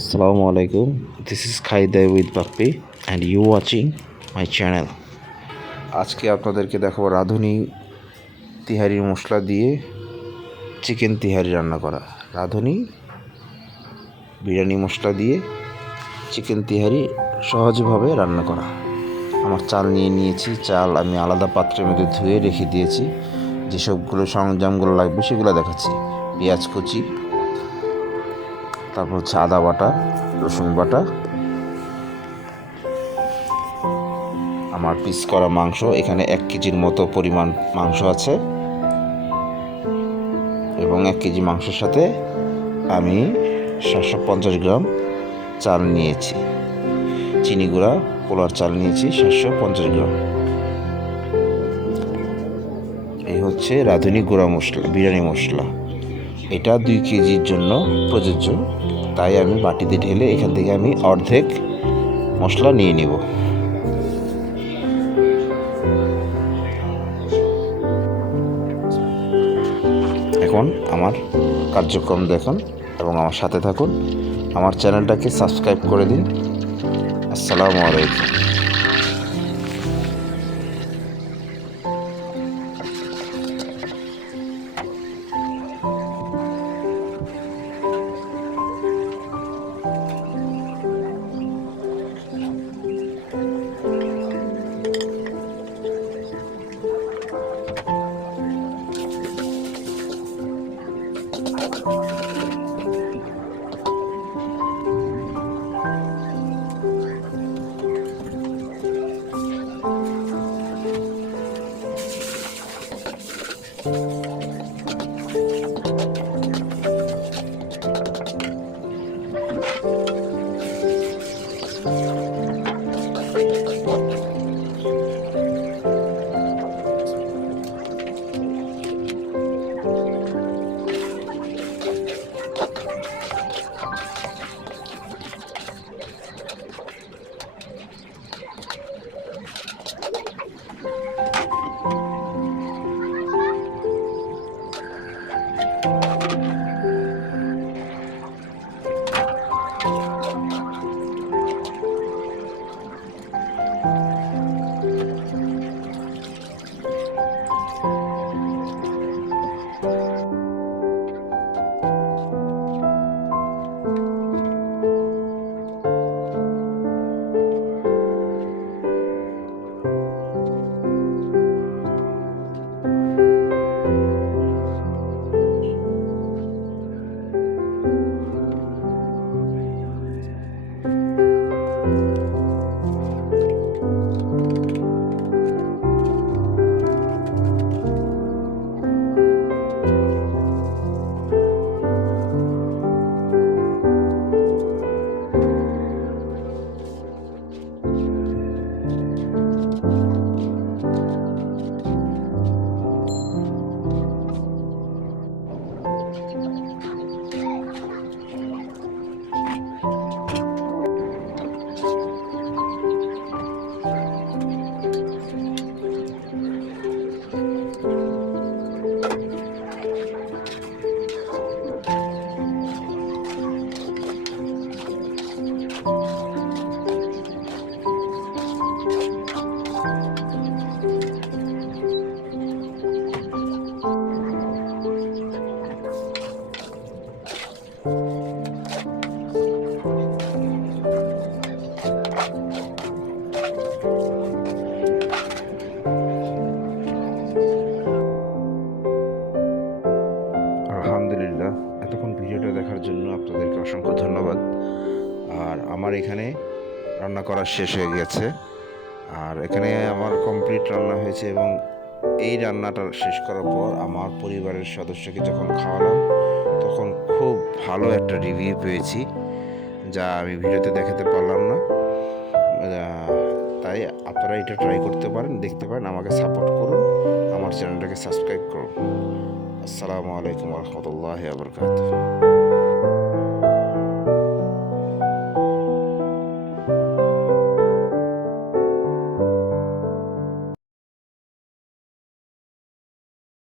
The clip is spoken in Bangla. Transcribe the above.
Assalamu alaikum. This is Khaidai with Bappi and you watching my channel. আজকে আপনাদেরকে দেখাবো রাঁধুনি তিহারির মশলা দিয়ে চিকেন তিহারি রান্না করা। রাঁধুনি বিরিয়ানি মশলা দিয়ে চিকেন তিহারি সহজভাবে রান্না করা। আমার চাল নিয়ে নিয়েছি। চাল আমি আলাদা পাত্রের মধ্যে ধুয়ে রেখে দিয়েছি। যেসবগুলো সরঞ্জামগুলো লাগবে সেগুলো দেখাচ্ছি। পেঁয়াজ কুচি, তারপর হচ্ছে আদা বাটা, রসুন বাটা, আমার পিস করা মাংস, এখানে 1 কেজির মতো পরিমাণ মাংস আছে এবং 1 কেজি মাংসের সাথে আমি 750 গ্রাম চাল নিয়েছি। চিনি গুঁড়া পোলার চাল নিয়েছি 750 গ্রাম। এই হচ্ছে রাঁধুনি গুঁড়া মশলা, বিরিয়ানি মশলা। এটা 2 কেজির জন্য প্রযোজ্য, তাই আমি বাটিতে ঢেলে এখান থেকে আমি অর্ধেক মশলা নিয়ে নিব। এখন আমার কার্যক্রম দেখুন এবং আমার সাথে থাকুন। আমার চ্যানেলটাকে সাবস্ক্রাইব করে দিন। আসসালামু আলাইকুম। আলহামদুলিল্লাহ, এতক্ষণ ভিডিওটা দেখার জন্য আপনাদেরকে অসংখ্য ধন্যবাদ। আর আমার এখানে রান্না করা শেষ হয়ে গেছে, আর এখানে আমার কমপ্লিট রান্না হয়েছে এবং এই রান্নাটা শেষ করার পর আমার পরিবারের সদস্যকে যখন খাওয়ালাম তখন খুব ভালো একটা রিভিউ পেয়েছি, যা আমি ভিডিওতে দেখাতে পারলাম না। তাই আপনারা এটা ট্রাই করতে পারেন, দেখতে পারেন, আমাকে সাপোর্ট করুন, আমার চ্যানেলটাকে সাবস্ক্রাইব করুন। আসসালামু আলাইকুম ওয়া রাহমাতুল্লাহি ওয়া বারাকাতুহু।